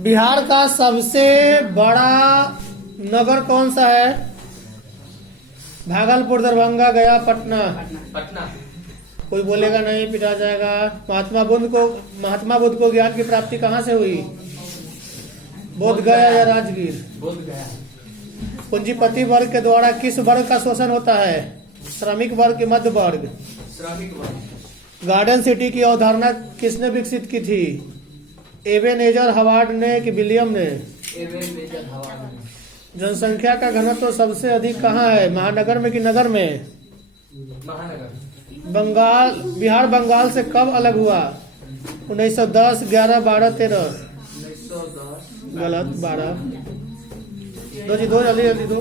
बिहार का सबसे बड़ा नगर कौन सा है? भागलपुर, दरभंगा, गया, पटना। पटना। कोई बोलेगा नहीं, पिटा जाएगा। महात्मा बुद्ध को ज्ञान की प्राप्ति कहाँ से हुई? बोध गया या राजगीर? बोध गया। पूंजीपति वर्ग के द्वारा किस वर्ग का शोषण होता है? श्रमिक वर्ग के मध्य वर्ग? श्रमिक वर्ग। गार्डन सिटी की अवधारणा किसने विकसित की थी? एबेनेजर हवार्ड ने कि विलियम ने? एबेनेजर हवार्ड ने। जनसंख्या का घनत्व तो सबसे अधिक कहाँ है? महानगर में कि नगर में? महानगर। बिहार बंगाल से कब अलग हुआ? 1910, 11, 12, 13? 1910। गलत, 12। दो जी, दो, जल्दी जल्दी दो।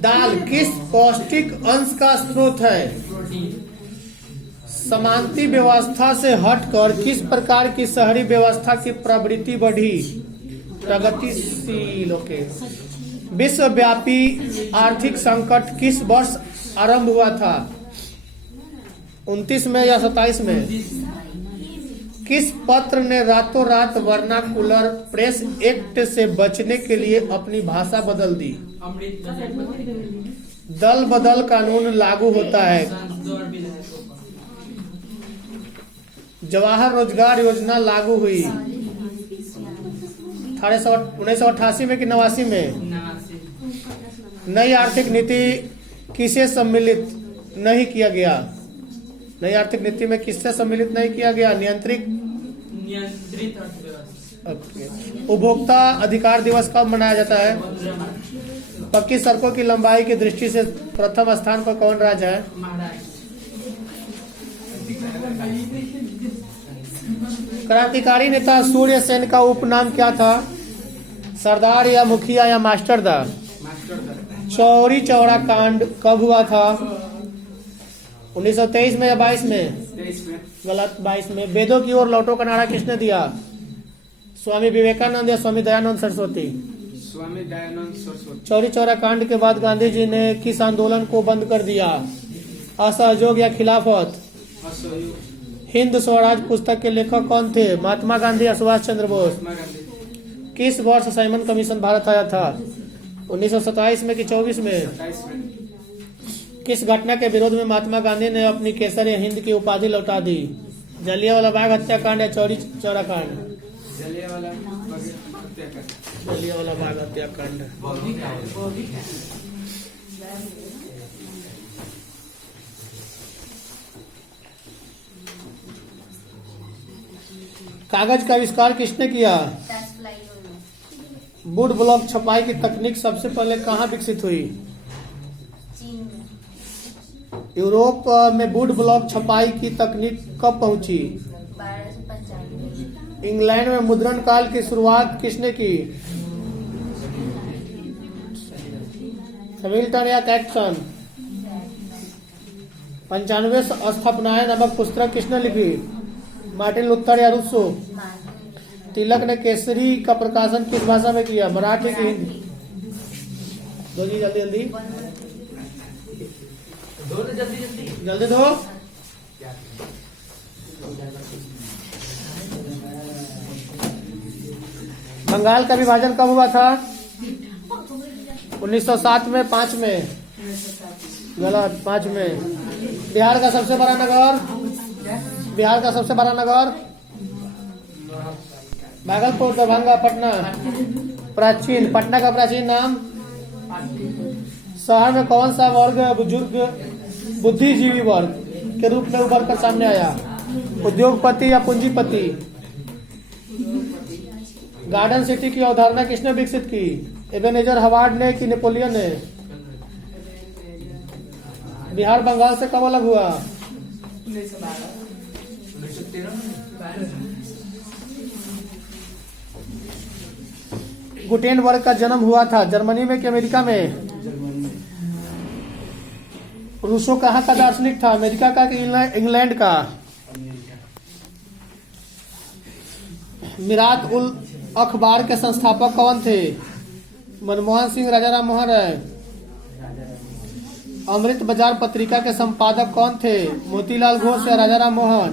दाल किस पौष्टिक अंश का स्रोत है? समानती व्यवस्था से हटकर किस प्रकार की शहरी व्यवस्था की प्रवृत्ति बढ़ी? प्रगतिशील। ओके। विश्वव्यापी आर्थिक संकट किस वर्ष आरंभ हुआ था? 29 में या 27 में? किस पत्र ने रातों रात वर्नाकुलर प्रेस एक्ट से बचने के लिए अपनी भाषा बदल दी? दल बदल कानून लागू होता है। जवाहर रोजगार योजना लागू हुई 1988 में कि 89 में? नई आर्थिक नीति किसे सम्मिलित नहीं किया गया? नई आर्थिक नीति में किससे सम्मिलित नहीं किया गया? नियंत्रित अर्थव्यवस्था। उपभोक्ता अधिकार दिवस कब मनाया जाता है? पक्की सड़कों की लंबाई की दृष्टि से प्रथम स्थान पर कौन राज्य है? क्रांतिकारी नेता सूर्य सेन का उपनाम क्या था? सरदार या मुखिया या मास्टरदा? चौरी चौरा कांड कब हुआ था? 1923 में या 22 में? 23 में। गलत, 22 में। वेदों की ओर लौटो का नारा किसने दिया? स्वामी विवेकानंद या स्वामी दयानंद सरस्वती? स्वामी दयानंद सरस्वती। चौरी चौरा कांड के बाद गांधी जी ने किस आंदोलन को बंद कर दिया? असहयोग या खिलाफत? असहयोग। हिंद स्वराज पुस्तक के लेखक कौन थे? महात्मा गांधी या सुभाष चंद्र बोस? किस वर्ष साइमन कमीशन भारत आया था? 1927 में कि 24 में? 27 में। किस घटना के विरोध में महात्मा गांधी ने अपनी केसर हिंद की उपाधि लौटा दी? जलियांवाला बाग हत्याकांड या चौरी चौरा कांड? जलियांवाला हत्याकांड। जलियांवाला बाग हत्याकांड। कागज का आविष्कार किसने किया? वुड ब्लॉक छपाई की तकनीक सबसे पहले कहाँ विकसित हुई? यूरोप में वुड ब्लॉक छपाई की तकनीक कब पहुंची? 1295। इंग्लैंड में मुद्रण काल की शुरुआत किसने की? हैमिल्टन या कैक्सन? 95 स्थापनाएं नामक पुस्तक किसने लिखी? मार्टिन लूथर या रूसो? तिलक ने केसरी का प्रकाशन किस भाषा में किया? मराठी की हिंदी? जल्दी जल्दी जल्दी जल्दी दो। बंगाल का विभाजन कब हुआ था? 1907 में, 5 में? गलत, 5 में। बिहार का सबसे बड़ा नगर? बिहार का सबसे बड़ा नगर? भागलपुर, दरभंगा, पटना? प्राचीन पटना का प्राचीन नाम? शहर में कौन सा वर्ग बुजुर्ग बुद्धिजीवी वर्ग के रूप में उभर कर सामने आया? उद्योगपति या पूंजीपति? गार्डन सिटी की अवधारणा किसने विकसित की? एबेनेजर हवार्ड ने कि नेपोलियन ने? बिहार बंगाल से कब अलग हुआ? 1913। गुटेनबर्ग का जन्म हुआ था जर्मनी में कि अमेरिका में? रूसो कहाँ का दार्शनिक था? अमेरिका का कि इंग्लैंड का? मिरात उल अखबार के संस्थापक कौन थे? मनमोहन सिंह, राजा राम मोहन राय? अमृत बाजार पत्रिका के संपादक कौन थे? मोतीलाल घोष या राजा राम मोहन?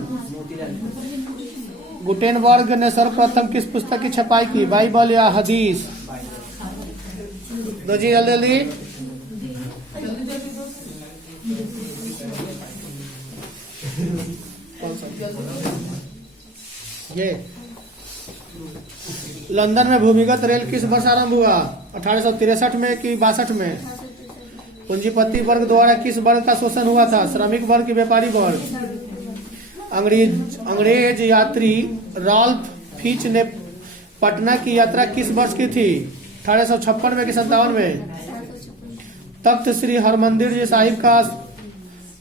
गुटेनबर्ग ने सर्वप्रथम किस पुस्तक की छपाई की? बाइबल या हदीस? दो जी जल्दी। ये लंदन में भूमिगत रेल किस वर्ष आरंभ हुआ? 1863 में कि 62 में? पूंजीपति वर्ग द्वारा किस वर्ग का शोषण हुआ था? श्रमिक वर्ग की व्यापारी वर्ग? अंग्रेज यात्री रॉल्फ फिच ने पटना की यात्रा किस वर्ष की थी? 1856 में कि 57 में? तख्त श्री हरमंदिर जी साहिब का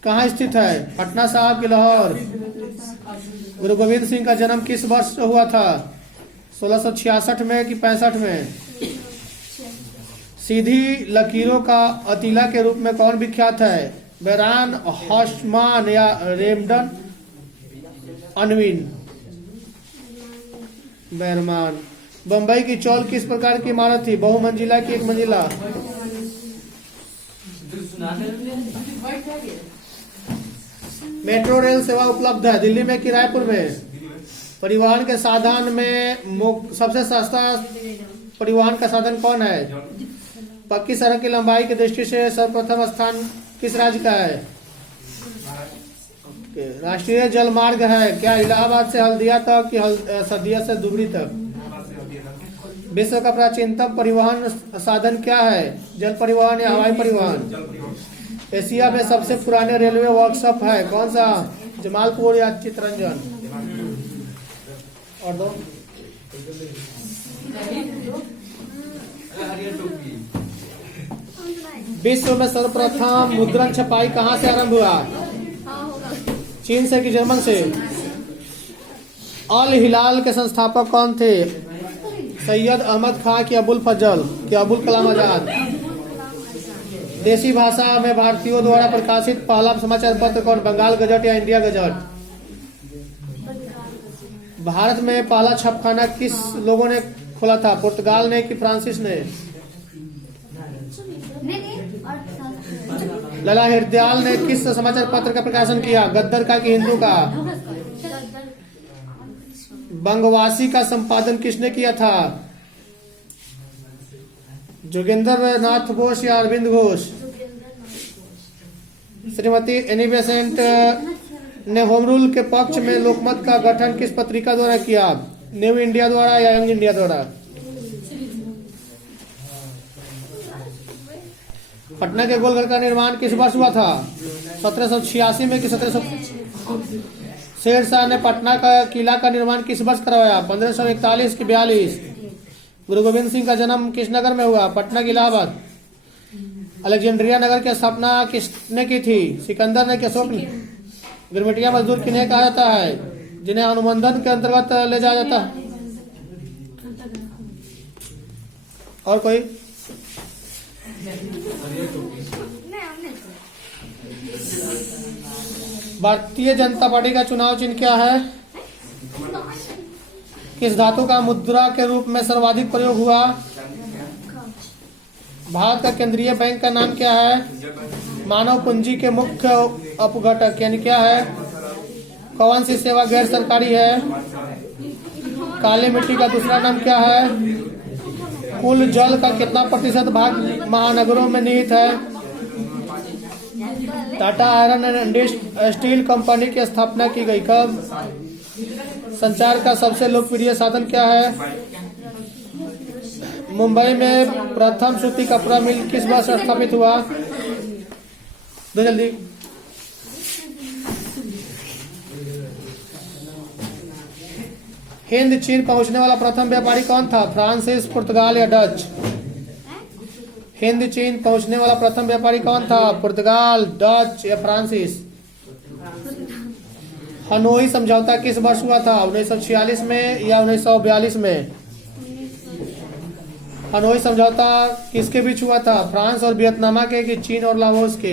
कहाँ स्थित है? पटना साहब की लाहौर? गुरु गोविंद सिंह का जन्म किस वर्ष हुआ था? 1666 में कि 65 में? सीधी लकीरों का अतीला के रूप में कौन विख्यात है? बेरान, हॉशमान या रेमडन अनविन? बैरमान। बम्बई की चौल किस प्रकार की इमारत थी? बहुमंजिला की एक मंजिला? मेट्रो रेल सेवा उपलब्ध है दिल्ली में कि रायपुर में? परिवहन के साधन में सबसे सस्ता परिवहन का साधन कौन है? पक्की सड़क की लंबाई की दृष्टि से सर्वप्रथम स्थान किस राज्य का है? राष्ट्रीय जल मार्ग है क्या इलाहाबाद से हल्दिया तक कि सदिया से धुबरी तक? विश्व का प्राचीनतम परिवहन साधन क्या है? जल परिवहन या हवाई परिवहन? एशिया में सबसे पुराने रेलवे वर्कशॉप है कौन सा? जमालपुर या चितरंजन? और दो विश्व में सर्वप्रथम मुद्रण छपाई कहाँ से आरंभ हुआ? चीन से कि जर्मन से? अल हिलाल के संस्थापक कौन थे? सैयद अहमद खां कि अबुल फजल कि अबुल कलाम आजाद? देसी भाषा में भारतीयों द्वारा प्रकाशित पहला समाचार पत्र कौन? बंगाल गजट या इंडिया गजट? भारत में पहला छपखाना किस लोगों ने खोला था? पुर्तगाल ने कि फ्रांसिस ने? लला हरदयाल ने किस समाचार पत्र का प्रकाशन किया? गद्दर का कि हिंदू का? बंगवासी का संपादन किसने किया था? जोगिंदर नाथ घोष या अरविंद घोष? श्रीमती एनी बेसेंट ने होम रूल के पक्ष में लोकमत का गठन किस पत्रिका द्वारा किया? न्यू इंडिया द्वारा या यंग इंडिया द्वारा? पटना के गोलघर का निर्माण किस वर्ष हुआ था? 1786 में कि 1700? शेर शाह ने पटना का किला का निर्माण किस वर्ष करवाया? 1541 की 42? गुरु गोविंद सिंह का जन्म किस नगर में हुआ? पटना की इलाहाबाद? अलेक्जेंड्रिया नगर की स्थापना किसने की थी? सिकंदर ने कि अशोक ने? गिरमिटिया मजदूर किन्हें कहा जाता है जिन्हें अनुबंधन के अंतर्गत ले जाया जाता है? और कोई? भारतीय जनता पार्टी का चुनाव चिन्ह क्या है? किस धातु का मुद्रा के रूप में सर्वाधिक प्रयोग हुआ? भारत का केंद्रीय बैंक का नाम क्या है? मानव पूंजी के मुख्य अपघटक यानी क्या है? कौन सी सेवा गैर सरकारी है? काली मिट्टी का दूसरा नाम क्या है? कुल जल का कितना प्रतिशत भाग महानगरों में निहित है? Tata iron and steel company की स्थापना की गई कब? संचार का सबसे लोकप्रिय साधन क्या है? मुंबई में प्रथम सूती कपड़ा मिल किस वर्ष स्थापित हुआ? दो जल्दी। हिंद चीन पहुंचने वाला प्रथम व्यापारी कौन था? फ्रांसिस, पुर्तगाल या डच? हिंद चीन पहुंचने वाला प्रथम व्यापारी कौन था? पुर्तगाल, डच या फ्रांसिस? हनोई समझौता किस वर्ष हुआ था? 1946 में या 1942 में? हनोई समझौता किसके बीच हुआ था? फ्रांस और वियतनामा के कि चीन और लाओस के?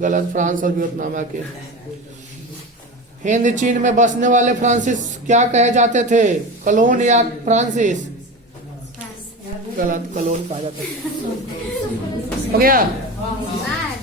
गलत, फ्रांस और वियतनामा के। हिंद चीन में बसने वाले फ्रांसिस क्या कहे जाते थे? कलोन या फ्रांसिस? गलत, कलोन कहा जाता है। हो गया। बाय